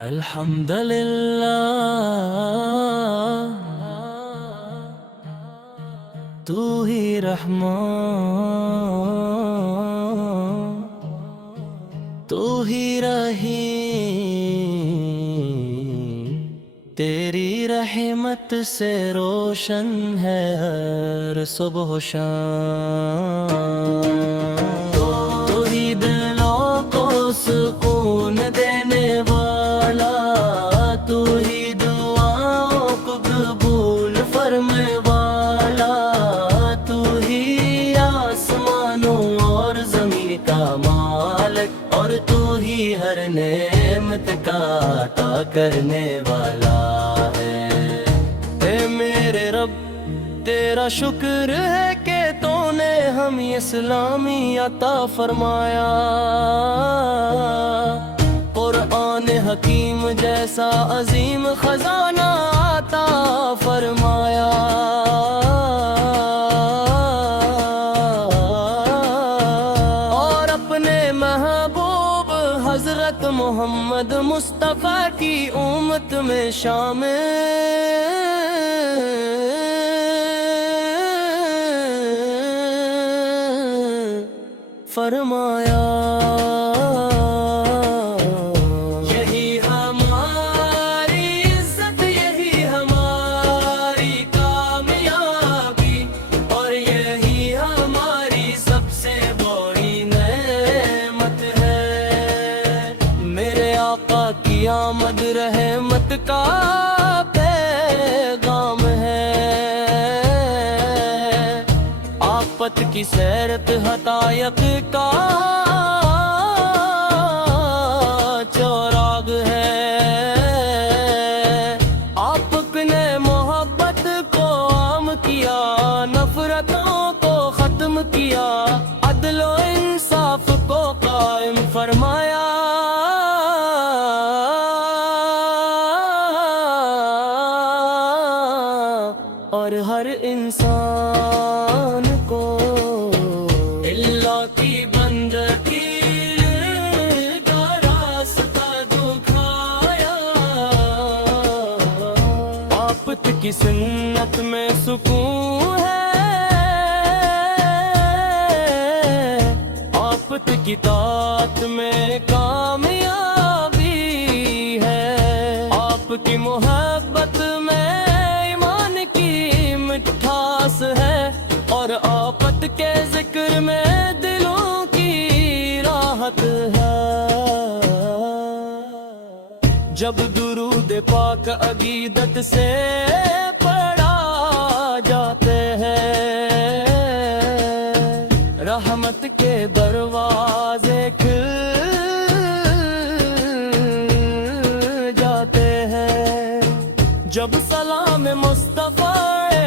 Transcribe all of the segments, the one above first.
الحمدللہ تو ہی رحمان تو ہی رحیم، تیری رحمت سے روشن ہے ہر صبح و شام، تو ہی دلوں کو سکون دینے والا، تو ہی دعاؤں کو قبول فرمانے والا، تو ہی آسمانوں اور زمین کا مالک، اور تو ہی ہر نعمت کا عطا کرنے والا ہے۔ اے میرے رب تیرا شکر ہے کہ تو نے ہمیں اسلامی عطا فرمایا، قرآن حکیم جیسا عظیم خزانہ عطا فرمایا، اور اپنے محبوب حضرت محمد مصطفیٰ کی امت میں شامل فرمایا۔ یہی ہماری عزت، یہی ہماری کامیابی، اور یہی ہماری سب سے بڑی نعمت ہے۔ میرے آقا کی آمد رحمت کا پیغام ہے، آفت کی سیرت ہدایت کا چراغ ہے۔ آپ نے محبت کو عام کیا، نفرتوں کو ختم کیا، عدل و انصاف کو قائم فرمایا، اور ہر انسان کو اللہ کی بندگی کا راستہ دکھایا۔ آپت کی سنت میں سکون ہے، آپت کی طاعت میں کامیابی ہے، آپ کی محبت میں ایمان کی مٹھاس ہے، اور آفت کے ذکر میں دلوں کی راحت ہے۔ جب درود پاک عقیدت سے پڑھا جاتے ہیں، رحمت کے دروازے کھل جاتے ہیں۔ جب سلام مصطفیٰ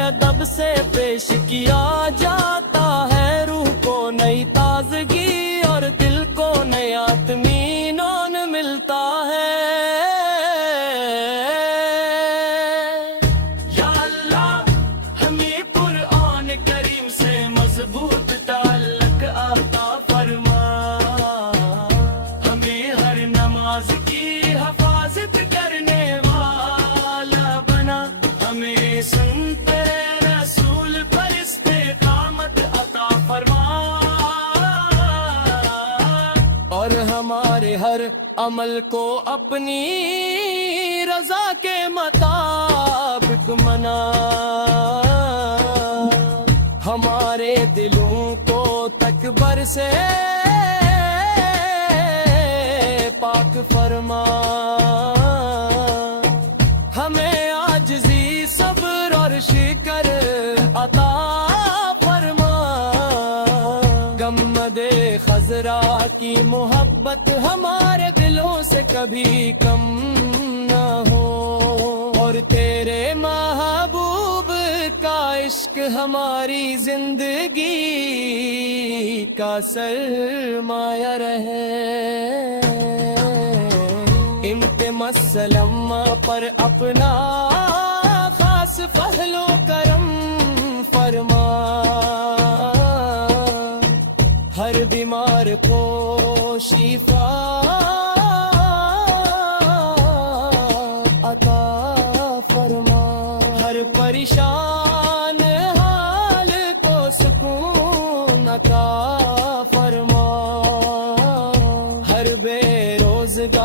ادب سے پیش کیا جاتا ہے، روح کو نئی تازگی اور دل کو نیا اطمینان ملتا ہے۔ یا اللہ ہمیں قرآن کریم سے مضبوط تعلق عطا فرما، ہمیں ہر نماز کی حفاظت کرنے والا بنا، ہمیں سنتے رسول پر استقامت عطا فرما، اور ہمارے ہر عمل کو اپنی رضا کے مطابق بنا، ہمارے دلوں کو تکبر سے پاک فرما، ہمیں عاجزی صبر اور شکر عطا فرما، گمد خضرا کی محبت ہمارے دلوں سے کبھی کم نہ ہو، اور تیرے محبوب کا عشق ہماری زندگی کا سرمایہ رہے۔ مسلم پر اپنا خاص فضل و کرم فرما، ہر بیمار کو شفا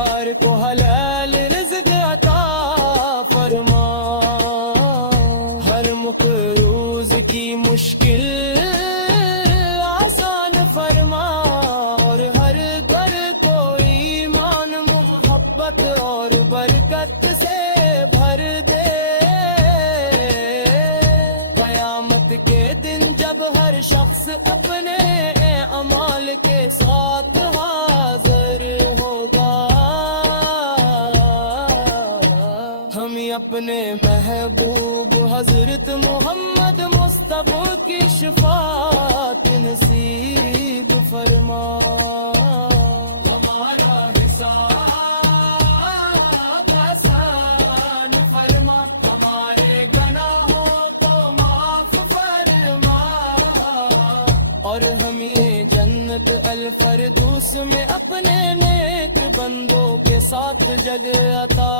بیمار کو حلال رزق عطا فرما، ہر مقروض کی مشکل آسان فرما، اور ہر گھر کو ایمان محبت اور برکت سے بھر دے۔ قیامت کے دن جب ہر شخص اپنے اعمال کے ساتھ حاضر ہوگا، ہم اپنے محبوب حضرت محمد مصطفیٰ کی شفاعت نصیب فرما۔ ہمارا حساب آسان فرما، ہمارے گناہوں کو معاف فرما، اور ہمیں جنت الفردوس میں اپنے نیک بندوں کے ساتھ جگہ عطا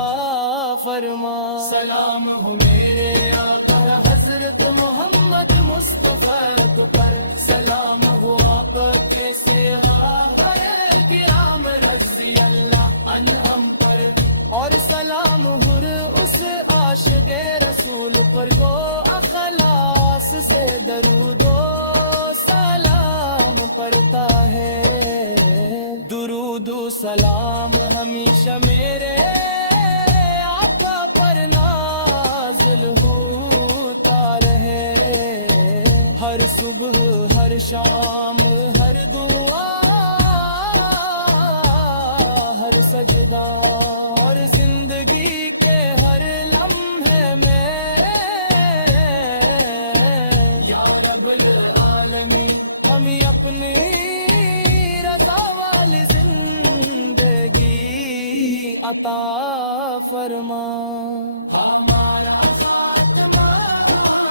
فرما۔ سلام ہو میرے آقا حضرت محمد مصطفیٰ پر، سلام ہو آپ کے صحابہ کرام رضی اللہ عنہم پر، اور سلام ہو اس عاشق رسول پر گو اخلاص سے درود و سلام پڑھتا ہے۔ درود و سلام ہمیشہ میرے آقا پر نازل ہوتا رہے، ہر صبح ہر شام ہر دعا ہر سجدہ، اور زندگی کے ہر لمحے میں یا رب العالمین ہمیں اپنی رضا والی زندگی عطا فرما۔ ہمارا خاتمہ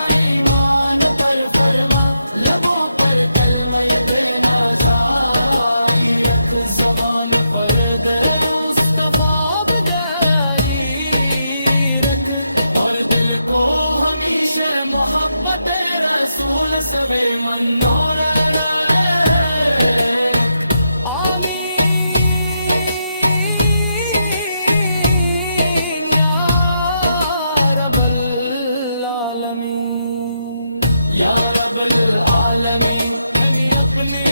ایمان پر فرما، لبوں پر کلمہ دینا جاری رکھ، زبان پر درود مصطفیٰ جاری رکھ، اور دل کو ہمیشہ محبت رسول سے منور آمین یا رب العالمین، یا رب العالمین ہمیں اپنی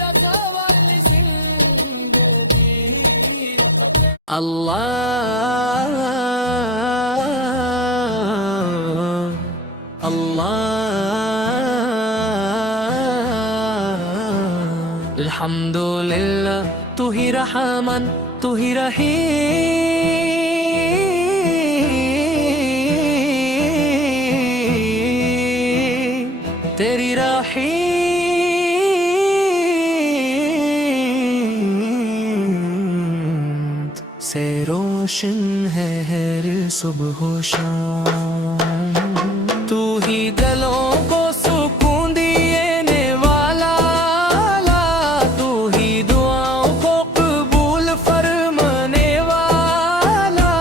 رضا والی زندگی اپنے اللہ الحمدللہ، تو ہی رحمان تو ہی رحیم، تیری رحیم سے روشن ہے ہر صبح و شام، تو ہی دلوں کو سکون دینے والا، تو ہی دعاؤں کو قبول فرمانے والا،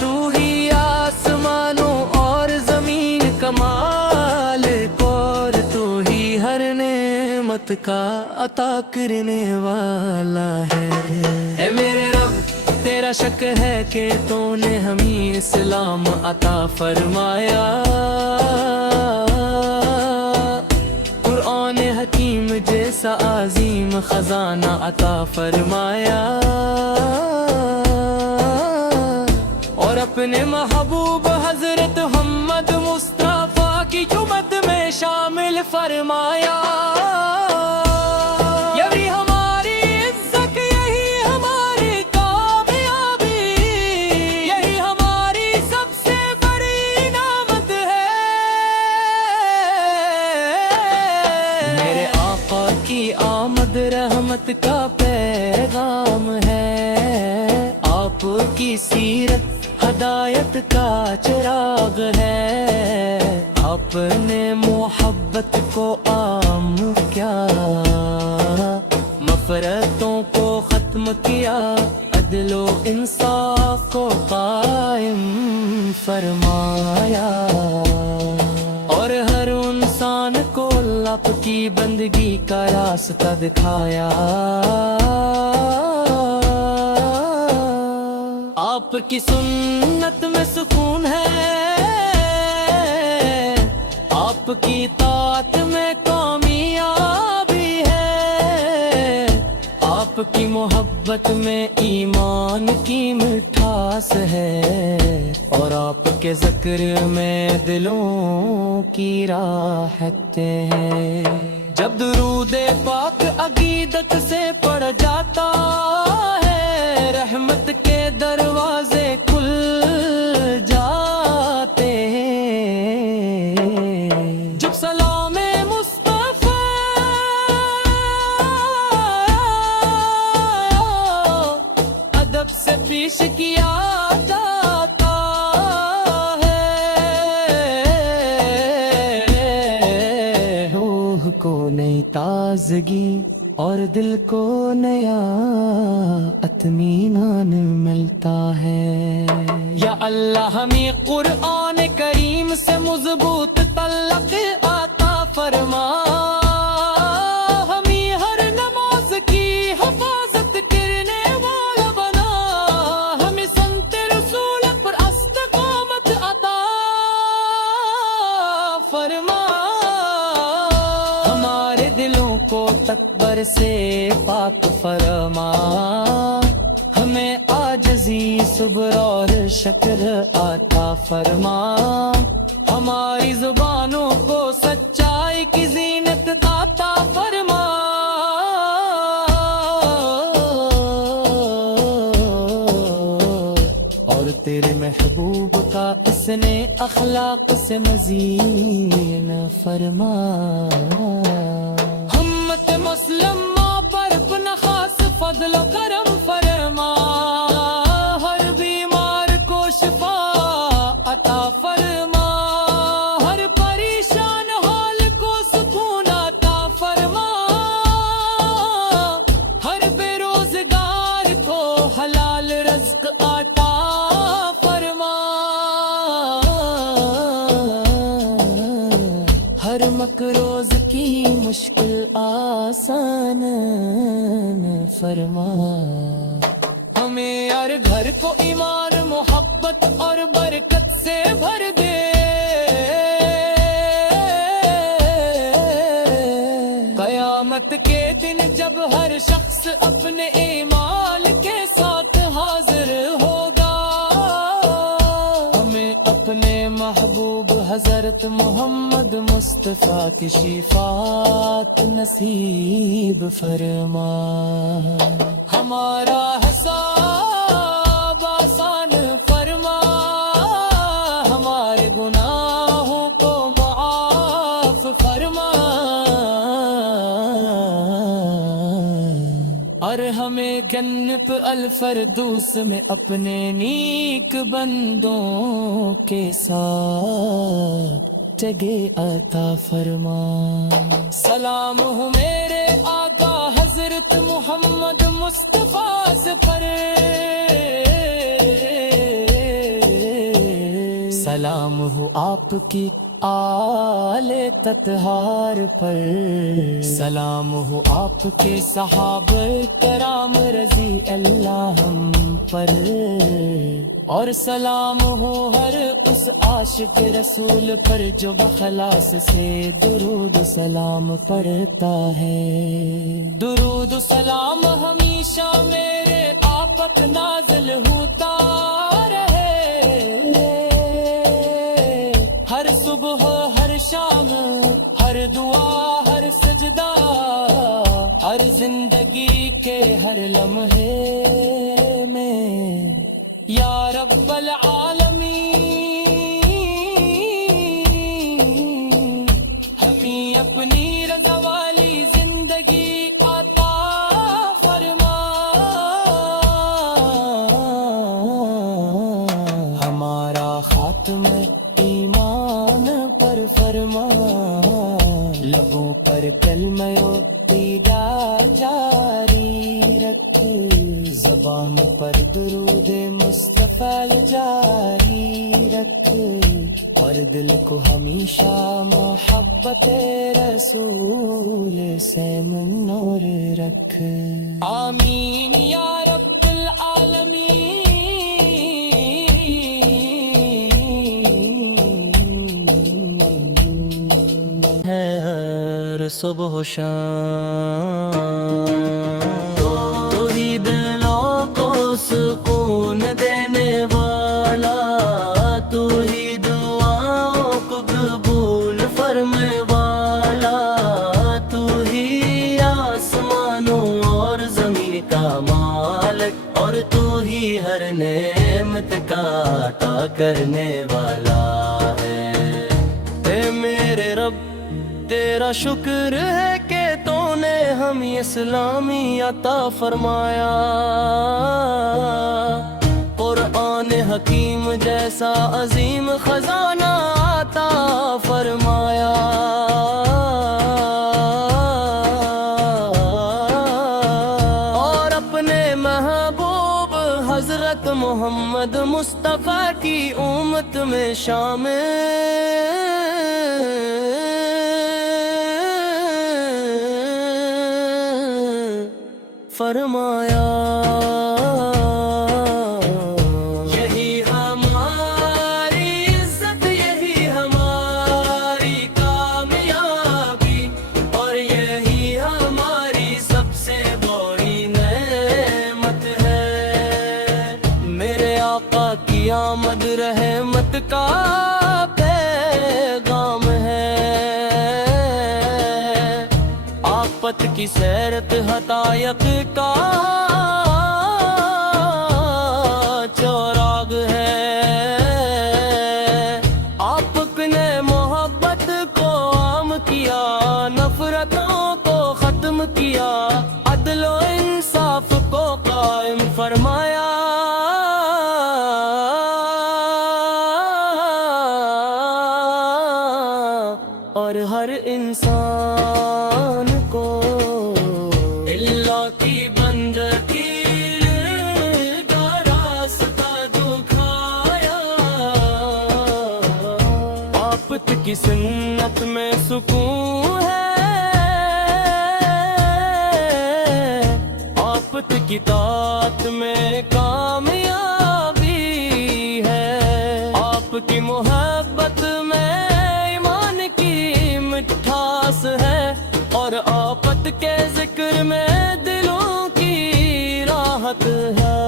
تو ہی آسمانوں اور زمین کا مالک، اور تو ہی ہر نعمت کا عطا کرنے والا ہے۔ اے میرے رب تیرا شک ہے کہ تو نے ہمیں اسلام عطا فرمایا، قرآن حکیم جیسا عظیم خزانہ عطا فرمایا، اور اپنے محبوب حضرت محمد مصطفیٰ کی جمت میں شامل فرمایا۔ رحمت کا پیغام ہے، آپ کی سیرت ہدایت کا چراغ ہے، آپ نے محبت کو عام کیا، مفرتوں کو ختم کیا، عدل و انصاف کو قائم فرمایا، اور ہر انسان کو آپ کی بندگی کا راستہ دکھایا۔ آپ کی سنت میں سکون ہے، آپ کی اطاعت میں کامیابی ہے، آپ کی محبت میں ایمان کی مٹھاس ہے، اور آپ کے ذکر میں دلوں کی راحتیں ہیں۔ جب درود پاک عقیدت سے پڑھ جاتا ہے، رحمت کے دروازے کھل جاتے ہیں۔ جب سلام مصطفیٰ ادب سے پیش کیا جاتا ہے، روح کو نئی تازگی اور دل کو نیا اطمینان ملتا ہے۔ یا اللہ ہمیں قرآن کریم سے مضبوط تعلق عطا فرما، ہمیں ہر نماز کی حفاظت کرنے والا بنا، ہمیں سنت رسول پر استقامت عطا فرما، ہمارے دلوں کو تکبر سے پاک فرما، ہمیں عاجزی صبر اور شکر عطا فرما، ہماری زبانوں کو سچائی کی زینت عطا فرما، اور تیرے محبوب کا اس نے اخلاق سے مزین فرما۔ ہمت مسلمہ پر اپنا خاص فضل و کرم فرما، ہر بیمار کو شفا عطا فرما، ہر پریشان حال کو سکون عطا فرما، ہر بے روزگار کو حلال رزق عطا فرما، ہر مکروز کی مشکل آسان فرما، ہمیں ہر گھر کو ایمان محبت اور برکت سے بھر دے، قیامت کے دن جب ہر شخص اپنے ایمان کے ساتھ حاضر ہوگا، ہمیں اپنے محبوب حضرت محمد مصطفیٰ کی شفاعت نصیب فرما، ہمارا حساب آسان فرما، ہمارے گناہوں کو معاف فرما، اور ہمیں جنت الفردوس میں اپنے نیک بندوں کے ساتھ جگہ عطا فرما۔ سلام ہو میرے آقا حضرت محمد مصطفیٰ سے پر، سلام ہو آپ کی آل تطہار پر، سلام ہو آپ کے صحابہ کرام رضی اللہ ہم پر، اور سلام ہو ہر اس عاشق رسول پر جو بخلاص سے درود سلام پڑھتا ہے۔ درود سلام ہمیشہ میرے آپ پر نازل ہوتا رہے، ہر صبح ہر شام ہر دعا ہر سجدہ ہر زندگی کے ہر لمحے میں، یا رب العالمین ہمیں اپنی رضا والی زندگی عطا فرما، ہمارا خاتمہ ایمان پر فرما، لبوں پر کلمہ عقیدہ جاری رکھ، زبان پر درود مصطفیٰ جاری رکھ، اور دل کو ہمیشہ محبت رسول سے منور رکھ، آمین یا رب العالمین۔ صبح و شام، تو ہی دلوں کو سکون دینے والا، تو ہی دعاؤں کو قبول فرمانے والا، تو ہی آسمانوں اور زمین کا مالک، اور تو ہی ہر نعمت کا عطا کرنے والا ہے۔ اے میرے رب تیرا شکر ہے کہ تو نے ہمیں اسلامی عطا فرمایا، قرآن حکیم جیسا عظیم خزانہ عطا فرمایا، اور اپنے محبوب حضرت محمد مصطفیٰ کی امت میں شامل فرمایا۔ یہی ہماری عزت، یہی ہماری کامیابی، اور یہی ہماری سب سے بڑی نعمت ہے۔ میرے آقا کی آمد رحمت کا پیغام ہے، آفت کی سیرت ہدایت کا چراغ ہے، آپ نے محبت کو عام کیا، نفرتوں کو ختم کیا، عدل و انصاف کو قائم فرمایا، اور ہر انسان کو اللہ کی بندگی کا راستہ دکھایا، آفت کی سنت میں سکون ہے، آفت کی طاعت میں کامیابی ہے، آپ کی محبت میں ایمان کی مٹھاس ہے، اور آفت کے ذکر میں دلوں کی راحت ہے۔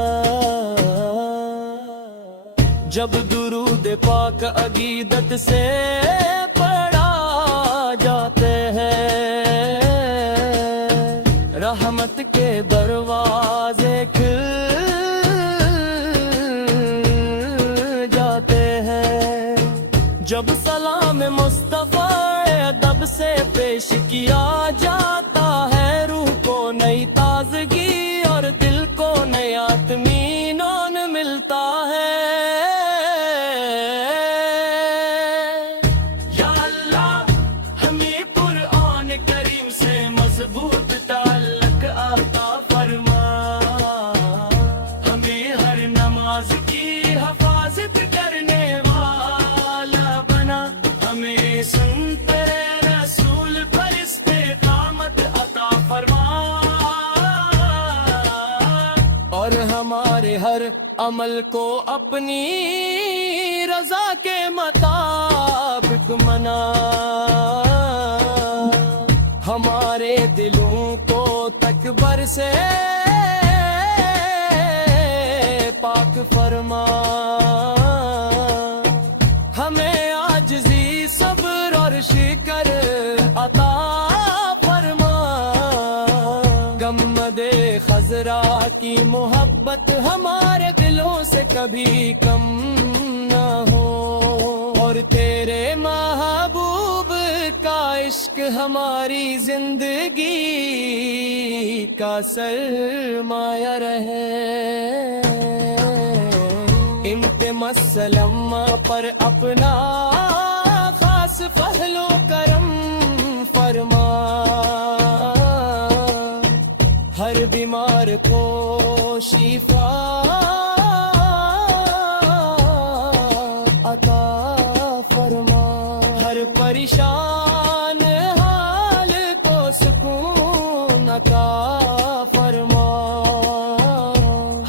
جب درود پاک عقیدت سے پڑھا جاتے ہیں، رحمت کے دروازے کھل جاتے ہیں۔ جب سلام مصطفیٰ ادب سے پیش کیا جاتا ہے، روح کو نئی تازگی اور دل کو نیا اطمینان ملتا ہے۔ یا اللہ ہمیں قرآن کریم سے مضبوط تعلق عطا فرما، ہمیں ہر نماز کی حفاظت کرنے والا بنا، ہمیں سنتے رسول پر استقامت عطا فرما، اور ہمارے ہر عمل کو اپنی رضا کے مطابق منا، ہمارے دلوں کو تکبر سے پاک فرما، ہمیں عاجزی صبر اور شکر عطا فرما، گمد خضرا کی محبت ہمارے دلوں سے کبھی کم نہ ہو، اور تیرے محبوب کا عشق ہماری زندگی کا سرمایہ رہے۔ مسلم پر اپنا خاص فضل و کرم فرما، ہر بیمار کو شفا عطا فرما، ہر پریشان حال کو سکون عطا فرما،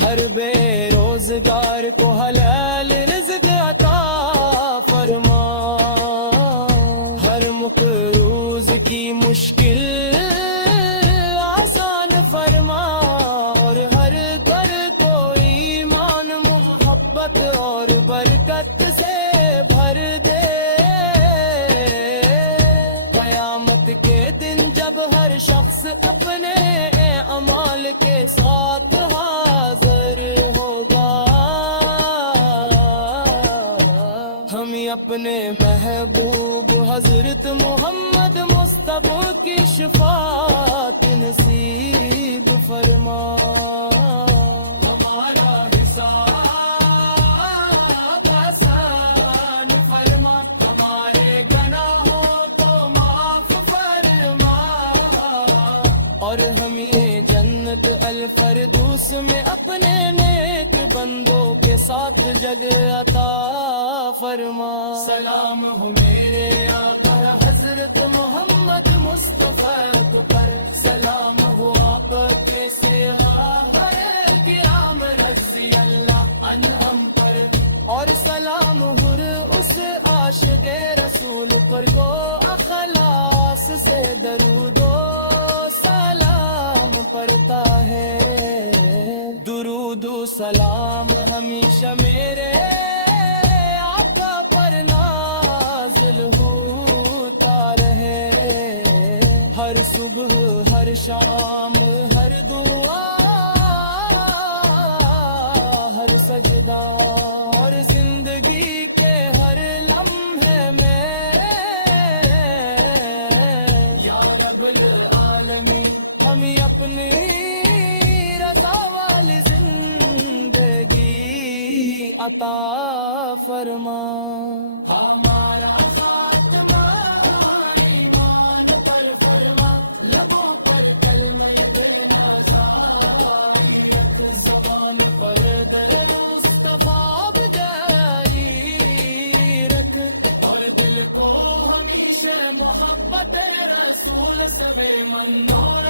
ہر بے روزگار کو حلال رزق عطا فرما، ہر مقروض کی مشکل اور برکت سے بھر دے. قیامت کے دن جب ہر شخص اپنے اعمال کے ساتھ حاضر ہوگا, ہمیں اپنے محبوب حضرت محمد مصطفیٰ کی شفاعت نصیب فرما. ہمارا حساب آسان فرما, ہمارے گناہوں کو معاف فرما, اور ہمیں جنت الفردوس میں اپنے نیک بندوں کے ساتھ جگہ عطا فرما. سلام ہو میرے آقا حضرت محمد مصطفیٰ پر, سلام ہو آپ کے صحابہ کرام رضی اللہ عنہم پر, اور سلام ہو اس عاشق رسول پر گو اخلاص سے درود و سلام پڑھتا ہے. درود و سلام ہمیشہ میرے آقا پر نازل ہوتا رہے, ہر صبح ہر شام ہر دعا ہر سجدہ اور زندگی کے ہر لمحے میں. یا رب العالمین ہمیں اپنی رضا والی زندگی عطا فرما. ہمارا خاتمہ ایمان پر فرما, لبوں پر کلمہ دینا جاری رکھ, زبان پر در مصطفیٰ جاری رکھ, اور دل کو ہمیشہ محبت رسول سے بے من اور